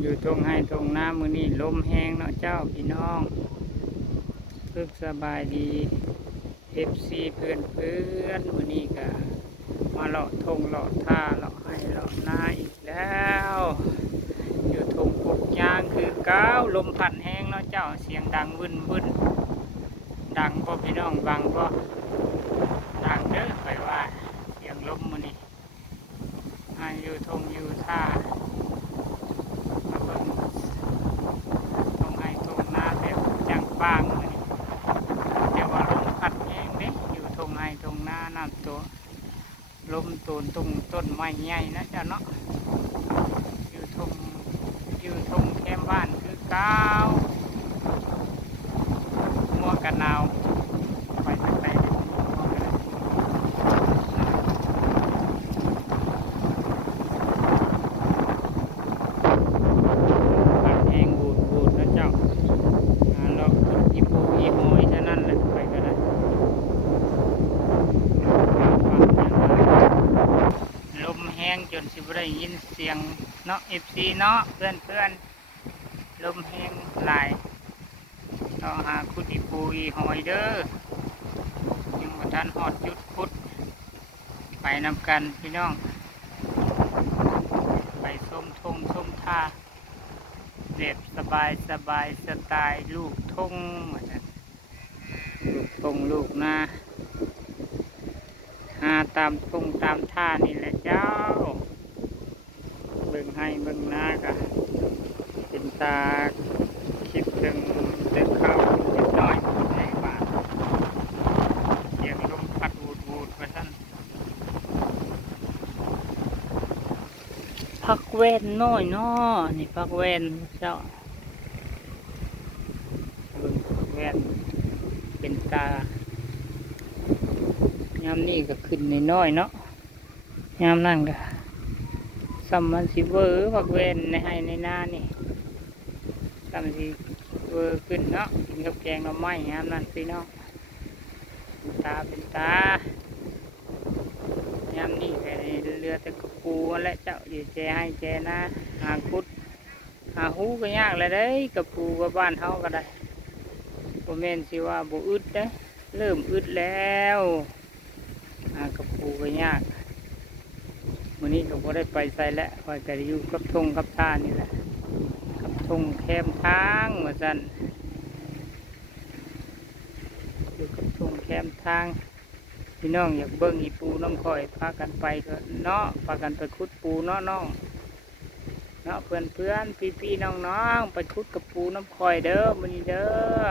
อยู่ตรงให้ตรงน้ำมือนี่ลมแห้งเนาะเจ้าพี่น้องพึกสบายดีFCเพื่อนมือนี่ก็มาเลาะทงเลาะท่าเลาะให้เลาะนาอีกแล้วอยู่ทงปลูกยางคือก้าวลมพัดแห้งเนาะเจ้าเสียงดังบึ้นดังบ่พี่น้องบังบ่ดังเด้อไปว่าเสียงลมมือนี่อยู่ทงอยู่ท่ามาเบิ่งตรงให้ตรงหน้าแบบจังป้างมือนี่แต่ว่าลมพัดแห้งเด้อยู่ตรงให้ตรงหน้าน้ำตัวลมตูนตรงต้นไม้ใหญ่นะเจ้าเนาะอยู่ทงแคมบ้านคือก้าวมัวกันหนาวไปทางใดพัดแห้งบูดนะเจ้าเราอีปูอีหอยเท่านั้นแหละไปก็ได้ลมแห้งจนสิบ่ได้ยินเสียงเนาะ FC เนาะเพื่อนลมแห้งหลายต้องหาคุดอีปูอีหอยเด้อยังบ่ทันฮอดจุดพุดไปนำกันพี่น้องไปส้มทงส้มท่าเด็บสบายสไตล์ลูกทงลูกทงลูกนาหาตามทงตามท่านี่แหละเจ้าเบิ่งให้เบิ่งนากะเป็นตาคิดถึงข้าวนิดหน่อยในบ้านเสียงลมพัดวูดไปท่านพักเว้นน้อยน้อนี่พักเว้นเจ้าเบิ่งพักเว้นเป็นตายามนี่ก็ขึ้นน้อยเนาะยามนั่นก็ซัมมันสิเวอร์พักเว้นในให้ในหน้านี่ซัมสิเวอร์ขึ้นเนาะกินกับแกงหน่อไม้ยามนั่นพี่น้องเป็นตายามนี่ก็เรือแต่กระปูและเจ้าอยู่แจให้แจนะหาคุดหาหูก็ยากเลยเด้กระปูกับบ้านเฮาก็ได้บ่แม่นสิว่าบ่อึดเด้เริ่มอึดแล้วหากระปูก็ยากมื้อนี้ก็บ่ได้ไปใส่แล้วคอยก็อยู่กับทงกับท่านี่แหละกับทงแคมทางว่าซั่นอยู่กับทงแคมทางพี่น้องอยากเบิ่งอีปูน้ำข่อยพากันไปก็เนาะพากันไปขุดปูเนาะน้องเนาะเพื่อนพี่น้องไปขุดกับปูน้ำข่อยเด้อมื้อนี้เด้อ